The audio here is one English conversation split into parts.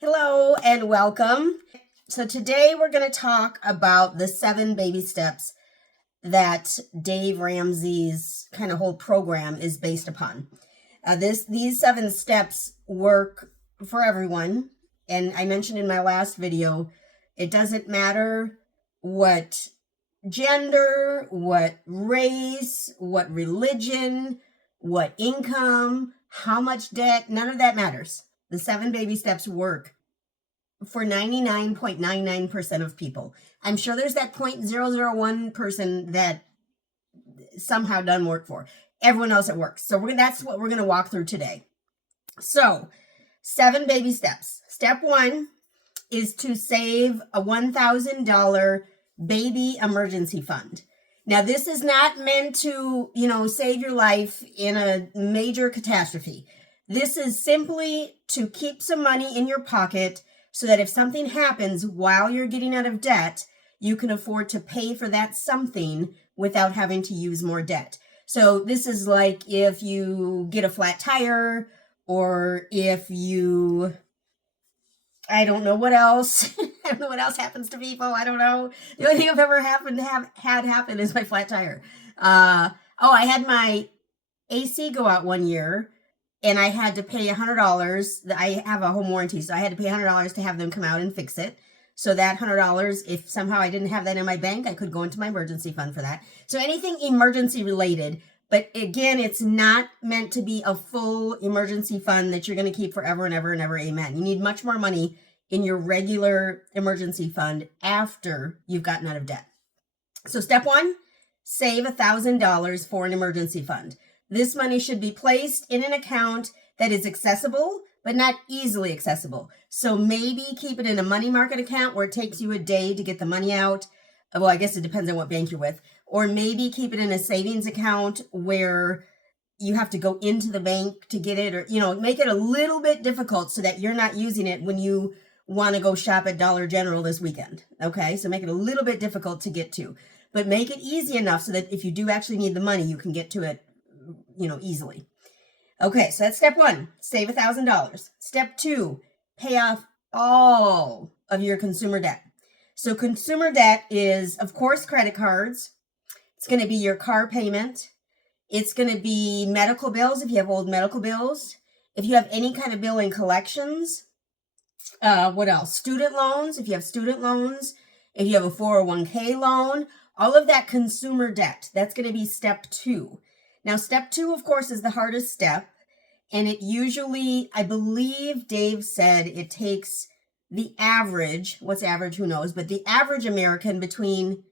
Hello and welcome. So today we're going to talk about the 7 baby steps that Dave Ramsey's kind of whole program is based upon. These 7 steps work for everyone. And I mentioned in my last video, it doesn't matter what gender, what race, what religion, what income, how much debt, none of that matters. The 7 baby steps work for 99.99% of people. I'm sure there's that 0.001 person that somehow doesn't work for. Everyone else it works. So that's what we're going to walk through today. So 7 baby steps. Step 1 is to save a $1,000 baby emergency fund. Now, this is not meant to, save your life in a major catastrophe. This is simply to keep some money in your pocket so that if something happens while you're getting out of debt, you can afford to pay for that something without having to use more debt. So this is like if you get a flat tire, or if you, I don't know what else. I don't know what else happens to people. I don't know. The only thing I've ever had happen is my flat tire. I had my AC go out one year, and I had to pay $100. I have a home warranty, so I had to pay $100 to have them come out and fix it. So that $100, if somehow I didn't have that in my bank, I could go into my emergency fund for that. So anything emergency related, but again, it's not meant to be a full emergency fund that you're going to keep forever and ever and ever. Amen. You need much more money in your regular emergency fund after you've gotten out of debt. So step 1, save $1,000 for an emergency fund. This money should be placed in an account that is accessible, but not easily accessible. So maybe keep it in a money market account where it takes you a day to get the money out. Well, I guess it depends on what bank you're with. Or maybe keep it in a savings account where you have to go into the bank to get it, or, make it a little bit difficult so that you're not using it when you want to go shop at Dollar General this weekend. Okay, so make it a little bit difficult to get to, but make it easy enough so that if you do actually need the money, you can get to it, easily. Okay, so that's step 1, save $1,000. Step 2, pay off all of your consumer debt. So consumer debt is, of course, credit cards. It's going to be your car payment. It's going to be medical bills if you have old medical bills. If you have any kind of bill in collections. What else? Student loans, if you have student loans. If you have a 401k loan. All of that consumer debt. That's going to be step 2. Now, step 2, of course, is the hardest step. And it usually, I believe Dave said it takes the average, what's average, who knows, but the average American between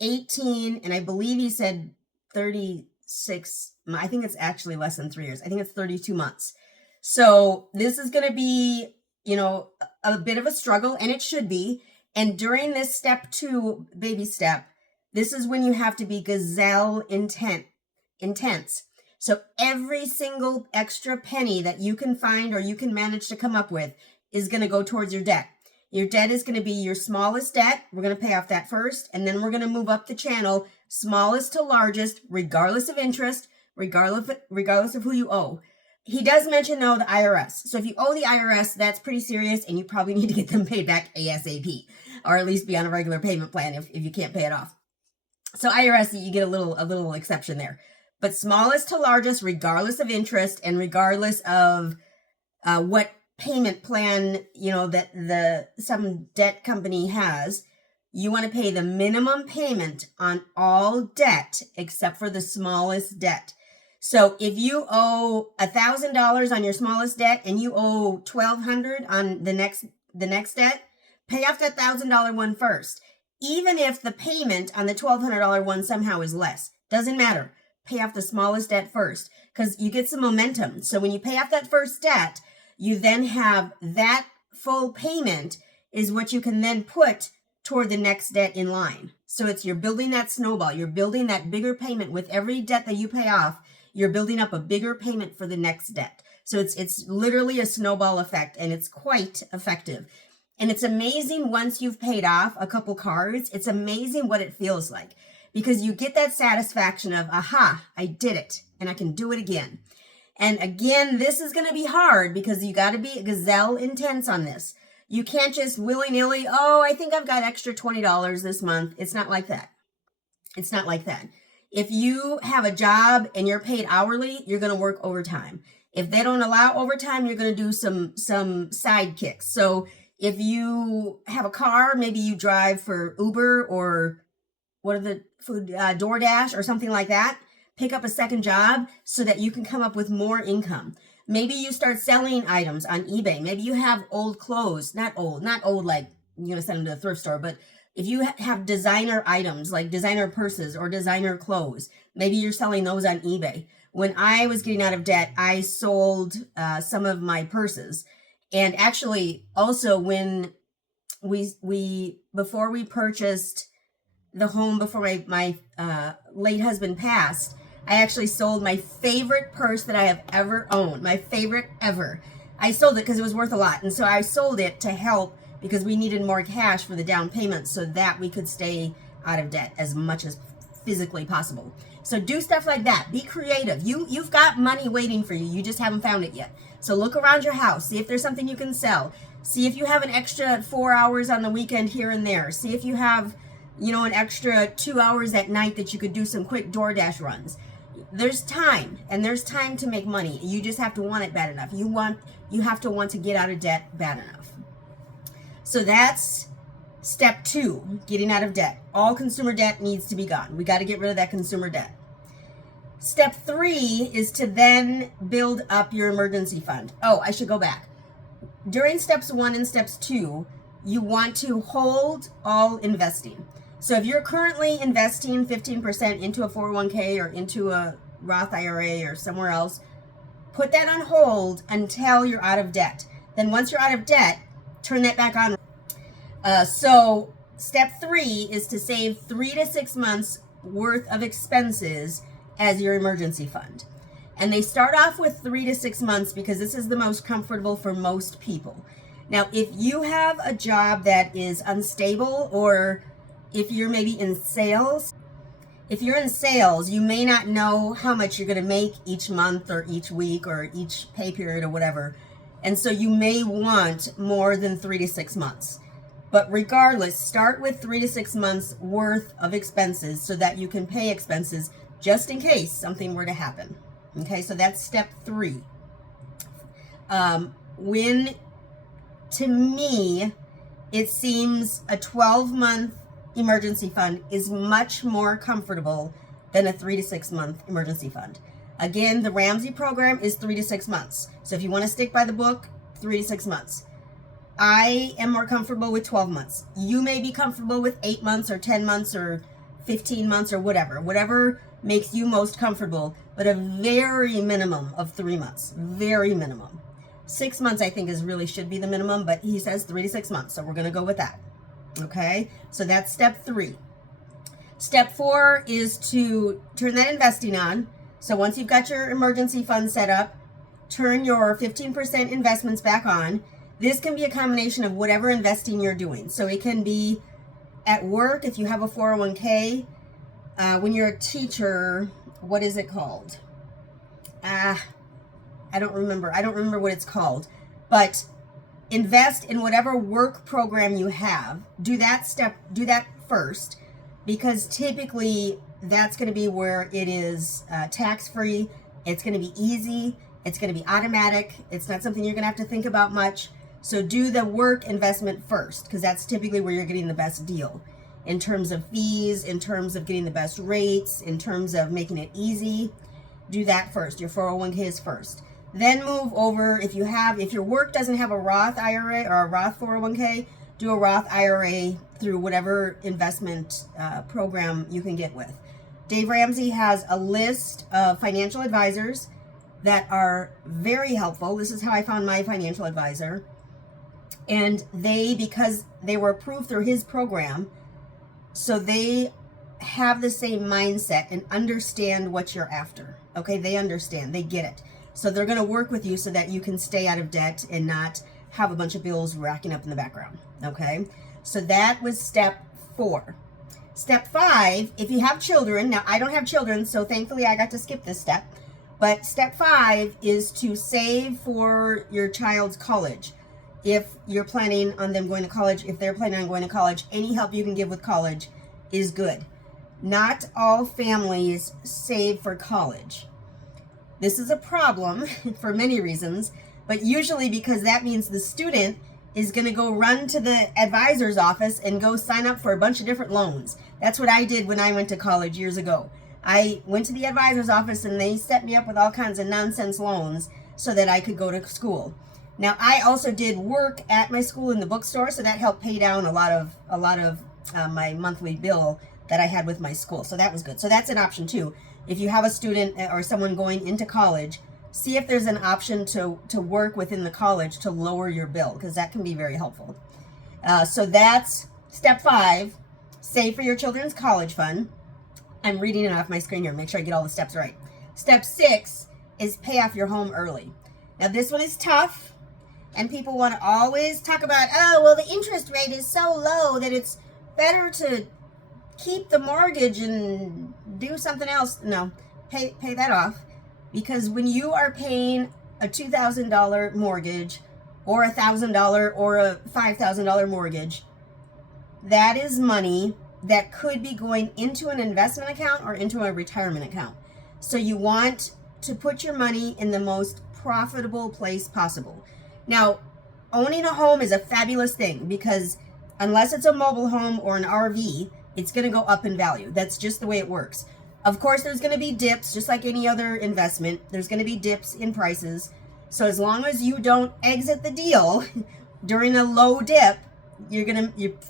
18 and I believe he said 36, I think it's actually less than 3 years. I think it's 32 months. So this is going to be, a bit of a struggle, and it should be. And during this step 2 baby step, this is when you have to be gazelle intense. So every single extra penny that you can find or you can manage to come up with is going to go towards your debt. Your debt is going to be your smallest debt. We're going to pay off that first, and then we're going to move up the channel, smallest to largest, regardless of interest, regardless of who you owe. He does mention, though, the IRS. So if you owe the IRS, that's pretty serious, and you probably need to get them paid back ASAP, or at least be on a regular payment plan if you can't pay it off. So IRS, you get a little exception there. But smallest to largest, regardless of interest and regardless of what payment plan, that some debt company has, you want to pay the minimum payment on all debt except for the smallest debt. So if you owe $1,000 on your smallest debt and you owe $1,200 on the next debt, pay off that $1,000 one first. Even if the payment on the $1,200 one somehow is less, doesn't matter. Pay off the smallest debt first, because you get some momentum. So when you pay off that first debt, you then have that full payment is what you can then put toward the next debt in line. So you're building that snowball. You're building that bigger payment with every debt that you pay off. You're building up a bigger payment for the next debt. So it's literally a snowball effect, and it's quite effective. And it's amazing once you've paid off a couple cards, it's amazing what it feels like. Because you get that satisfaction of, aha, I did it, and I can do it again. And again, this is going to be hard because you got to be gazelle intense on this. You can't just willy-nilly, oh, I think I've got extra $20 this month. It's not like that. It's not like that. If you have a job and you're paid hourly, you're going to work overtime. If they don't allow overtime, you're going to do some side kicks. So if you have a car, maybe you drive for Uber or what are the food, DoorDash or something like that. Pick up a second job so that you can come up with more income. Maybe you start selling items on eBay. Maybe you have old clothes, not old like you're going to send them to the thrift store, but if you have designer items like designer purses or designer clothes, maybe you're selling those on eBay. When I was getting out of debt, I sold some of my purses. And actually also when we before we purchased the home, before my late husband passed, I actually sold my favorite purse that I have ever owned, my favorite ever. I sold it because it was worth a lot. And so I sold it to help because we needed more cash for the down payment so that we could stay out of debt as much as physically possible. So do stuff like that. Be creative. You've got money waiting for you. You just haven't found it yet. So look around your house. See if there's something you can sell. See if you have an extra 4 hours on the weekend here and there. See if you have, an extra 2 hours at night that you could do some quick DoorDash runs. There's time, and there's time to make money. You just have to want it bad enough. You have to want to get out of debt bad enough. So that's step 2, getting out of debt. All consumer debt needs to be gone. We got to get rid of that consumer debt. Step 3 is to then build up your emergency fund. Oh, I should go back. During steps 1 and steps 2, you want to hold all investing. So if you're currently investing 15% into a 401k or into a Roth IRA or somewhere else, put that on hold until you're out of debt. Then once you're out of debt, turn that back on. So step 3 is to save 3 to 6 months worth of expenses as your emergency fund. And they start off with 3 to 6 months because this is the most comfortable for most people. Now, if you have a job that is unstable, or if you're maybe in sales, you may not know how much you're going to make each month or each week or each pay period or whatever. And so you may want more than 3 to 6 months. But regardless, start with 3 to 6 months worth of expenses so that you can pay expenses just in case something were to happen. Okay, so that's step 3. To me, it seems a 12-month emergency fund is much more comfortable than a 3 to 6 month emergency fund. Again, the Ramsey program is 3 to 6 months. So if you want to stick by the book, 3 to 6 months. I am more comfortable with 12 months. You may be comfortable with 8 months or 10 months or 15 months or whatever makes you most comfortable, but a very minimum of 3 months, very minimum. 6 months I think really should be the minimum, but he says 3 to 6 months. So we're going to go with that. Okay, so that's step 3. Step 4 is to turn that investing on. So once you've got your emergency fund set up, turn your 15% investments back on. This can be a combination of whatever investing you're doing. So it can be at work if you have a 401k. When you're a teacher, what is it called? I don't remember what it's called. But invest in whatever work program you have. Do that first, because typically that's going to be where it is tax-free. It's going to be easy. It's going to be automatic. It's not something you're going to have to think about much. So do the work investment first, because that's typically where you're getting the best deal in terms of fees, in terms of getting the best rates, in terms of making it easy. Do that first. Your 401k is first. Then move over, if your work doesn't have a Roth IRA or a Roth 401k, do a Roth IRA through whatever investment program you can get with. Dave Ramsey has a list of financial advisors that are very helpful. This is how I found my financial advisor. And because they were approved through his program, so they have the same mindset and understand what you're after. Okay, they understand, they get it. So they're going to work with you so that you can stay out of debt and not have a bunch of bills racking up in the background. Okay, so that was step 4. Step 5, if you have children, now I don't have children, so thankfully I got to skip this step. But step 5 is to save for your child's college. If you're planning on them going to college, if they're planning on going to college, any help you can give with college is good. Not all families save for college. This is a problem for many reasons, but usually because that means the student is going to go run to the advisor's office and go sign up for a bunch of different loans. That's what I did when I went to college years ago. I went to the advisor's office and they set me up with all kinds of nonsense loans so that I could go to school. Now, I also did work at my school in the bookstore, so that helped pay down a lot of my monthly bill that I had with my school. So that was good. So that's an option too. If you have a student or someone going into college, see if there's an option to work within the college to lower your bill, because that can be very helpful. So that's step 5, save for your children's college fund. I'm reading it off my screen here. Make sure I get all the steps right. Step 6 is pay off your home early. Now this one is tough, and people want to always talk about, oh, well, the interest rate is so low that it's better to keep the mortgage and do something else. No, pay that off, because when you are paying a $2,000 mortgage or a $1,000 or a $5,000 mortgage, that is money that could be going into an investment account or into a retirement account. So you want to put your money in the most profitable place possible. Now, owning a home is a fabulous thing, because unless it's a mobile home or an RV, it's going to go up in value. That's just the way it works. Of course, there's going to be dips, just like any other investment. There's going to be dips in prices. So as long as you don't exit the deal during a low dip,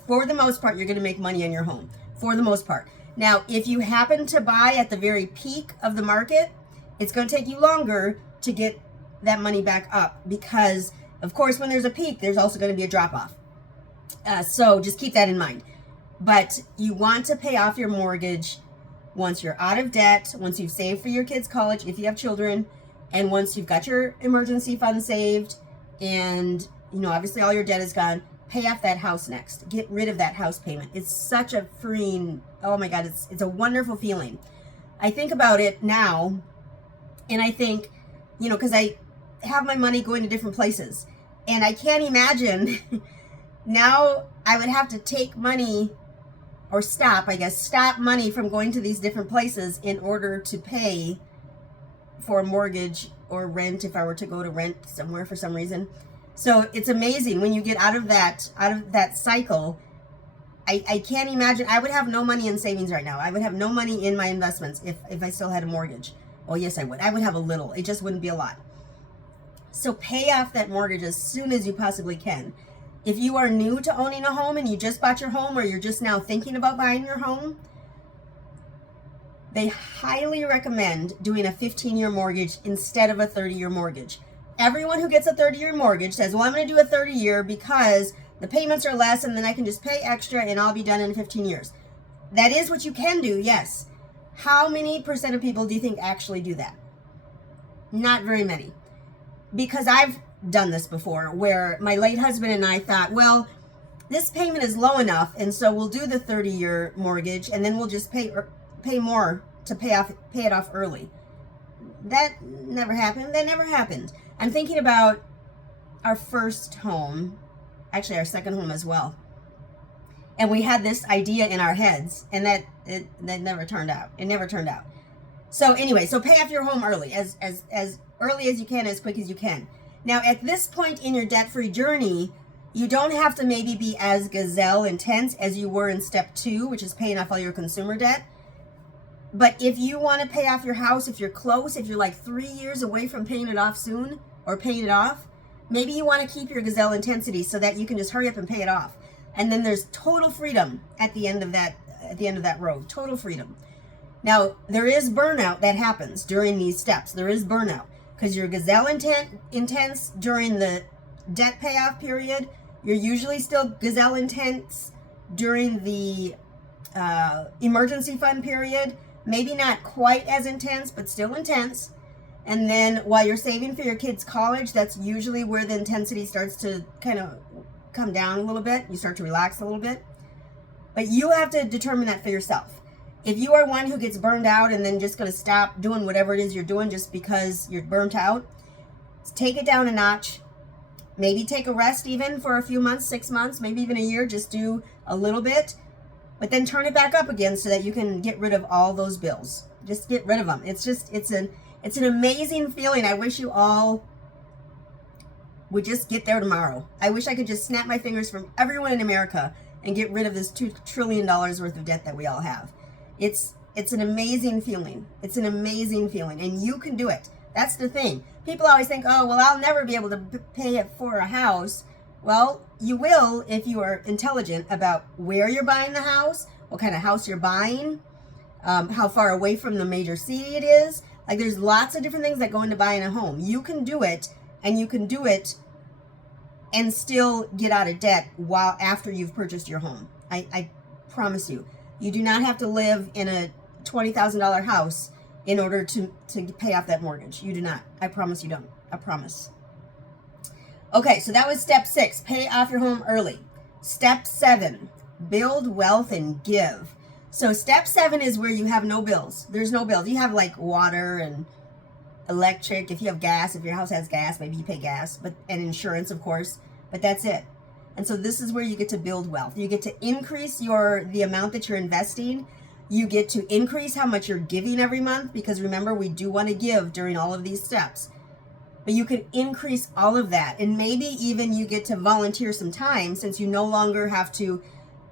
for the most part, you're going to make money on your home, for the most part. Now, if you happen to buy at the very peak of the market, it's going to take you longer to get that money back up, because, of course, when there's a peak, there's also going to be a drop-off. So just keep that in mind. But you want to pay off your mortgage once you're out of debt, once you've saved for your kids' college, if you have children, and once you've got your emergency fund saved, and, obviously all your debt is gone. Pay off that house next. Get rid of that house payment. It's such a freeing, oh my God, it's a wonderful feeling. I think about it now, and I think, because I have my money going to different places, and I can't imagine now I would have to take money, or stop money from going to these different places in order to pay for a mortgage or rent, if I were to go to rent somewhere for some reason. So it's amazing when you get out of that cycle. I can't imagine. I would have no money in savings right now. I would have no money in my investments if I still had a mortgage. Oh, yes, I would. I would have a little. It just wouldn't be a lot. So pay off that mortgage as soon as you possibly can. If you are new to owning a home and you just bought your home, or you're just now thinking about buying your home, they highly recommend doing a 15-year mortgage instead of a 30-year mortgage. Everyone who gets a 30-year mortgage says, well, I'm going to do a 30-year because the payments are less and then I can just pay extra and I'll be done in 15 years. That is what you can do, yes. How many percent of people do you think actually do that? Not very many. Because I've done this before, where my late husband and I thought, well, this payment is low enough, and so we'll do the 30-year mortgage, and then we'll just pay more to pay it off early. That never happened. I'm thinking about our first home, actually our second home as well. And we had this idea in our heads, and that never turned out. It never turned out. So anyway, so pay off your home early, as early as you can, as quick as you can. Now, at this point in your debt-free journey, you don't have to maybe be as gazelle intense as you were in step 2, which is paying off all your consumer debt. But if you want to pay off your house, if you're close, if you're like 3 years away from paying it off soon, or paying it off, maybe you want to keep your gazelle intensity so that you can just hurry up and pay it off. And then there's total freedom at the end of that road. Total freedom. Now, there is burnout that happens during these steps. There is burnout because you're gazelle intense during the debt payoff period. You're usually still gazelle intense during the emergency fund period. Maybe not quite as intense, but still intense. And then while you're saving for your kids' college, that's usually where the intensity starts to kind of come down a little bit. You start to relax a little bit. But you have to determine that for yourself. If you are one who gets burned out and then just going to stop doing whatever it is you're doing just because you're burnt out, take it down a notch. Maybe take a rest even for a few months, 6 months, maybe even a year. Just do a little bit, but then turn it back up again so that you can get rid of all those bills. Just get rid of them. It's an amazing feeling. I wish you all would just get there tomorrow. I wish I could just snap my fingers from everyone in America and get rid of this $2 trillion worth of debt that we all have. It's an amazing feeling. It's an amazing feeling, and you can do it. That's the thing. People always think, oh, well, I'll never be able to pay it for a house. Well, you will if you are intelligent about where you're buying the house, what kind of house you're buying, how far away from the major city it is. Like, there's lots of different things that go into buying a home. You can do it, and you can do it and still get out of debt while after you've purchased your home. I promise you. You do not have to live in a $20,000 house in order to pay off that mortgage. You do not. I promise you don't. I promise. Okay, so that was step 6, pay off your home early. Step 7, build wealth and give. So step 7 is where you have no bills. There's no bills. You have like water and electric. If you have gas, if your house has gas, maybe you pay gas, and insurance, of course, but that's it. And so this is where you get to build wealth. You get to increase the amount that you're investing. You get to increase how much you're giving every month, because remember, we do want to give during all of these steps. But you can increase all of that. And maybe even you get to volunteer some time, since you no longer have to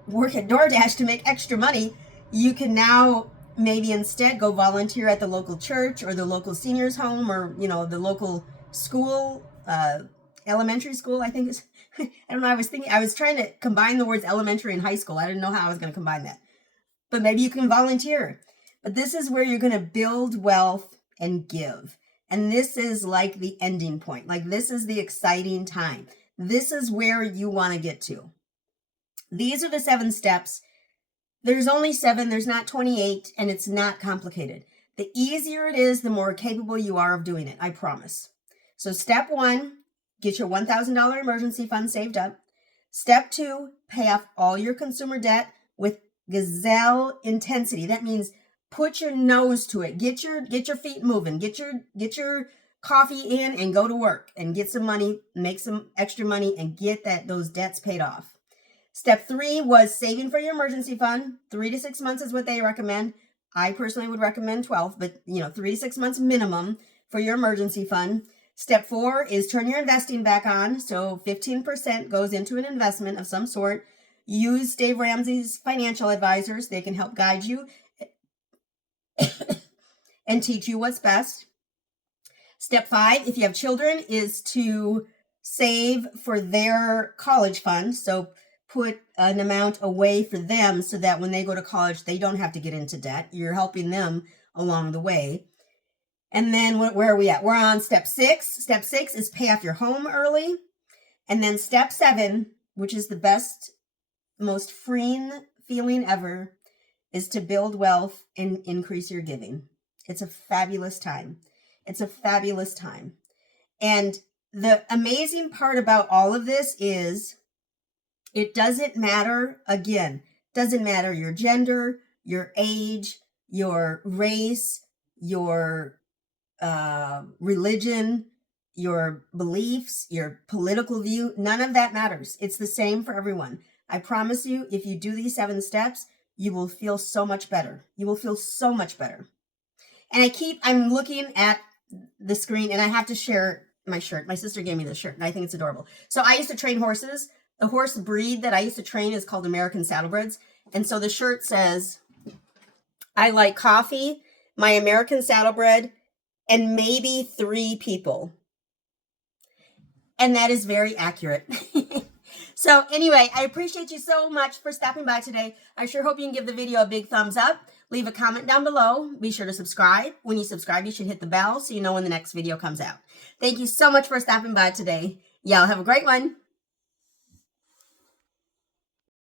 work at DoorDash to make extra money. You can now maybe instead go volunteer at the local church or the local seniors home, or, you know, the local school, elementary school, I think is, I don't know. I was trying to combine the words elementary and high school. I didn't know how I was going to combine that. But maybe you can volunteer. But this is where you're going to build wealth and give. And this is like the ending point. Like, this is the exciting time. This is where you want to get to. These are the 7 steps. There's only 7. There's not 28, and it's not complicated. The easier it is, the more capable you are of doing it. I promise. So step 1, get your $1,000 emergency fund saved up. Step 2, pay off all your consumer debt with gazelle intensity. That means put your nose to it. Get your feet moving. Get your coffee in and go to work and get some money, make some extra money, and get those debts paid off. Step 3 was saving for your emergency fund. 3 to 6 months is what they recommend. I personally would recommend 12, but 3 to 6 months minimum for your emergency fund. Step 4 is turn your investing back on. So 15% goes into an investment of some sort. Use Dave Ramsey's financial advisors. They can help guide you and teach you what's best. Step 5, if you have children, is to save for their college fund. So put an amount away for them so that when they go to college, they don't have to get into debt. You're helping them along the way. And then where are we at? We're on step 6. Step 6 is pay off your home early. And then step 7, which is the best, most freeing feeling ever, is to build wealth and increase your giving. It's a fabulous time. It's a fabulous time. And the amazing part about all of this is it doesn't matter, again, doesn't matter your gender, your age, your race, your religion, your beliefs, your political view. None of that matters. It's the same for everyone. I promise you, if you do these 7 steps, you will feel so much better. You will feel so much better. And I'm looking at the screen, and I have to share my shirt. My sister gave me this shirt, and I think it's adorable. So I used to train horses. The horse breed that I used to train is called American Saddlebreds. And so the shirt says, I like coffee, my American Saddlebred, and maybe 3 people. And that is very accurate. So anyway, I appreciate you so much for stopping by today. I sure hope you can give the video a big thumbs up. Leave a comment down below. Be sure to subscribe. When you subscribe, you should hit the bell so you know when the next video comes out. Thank you so much for stopping by today. Y'all have a great one.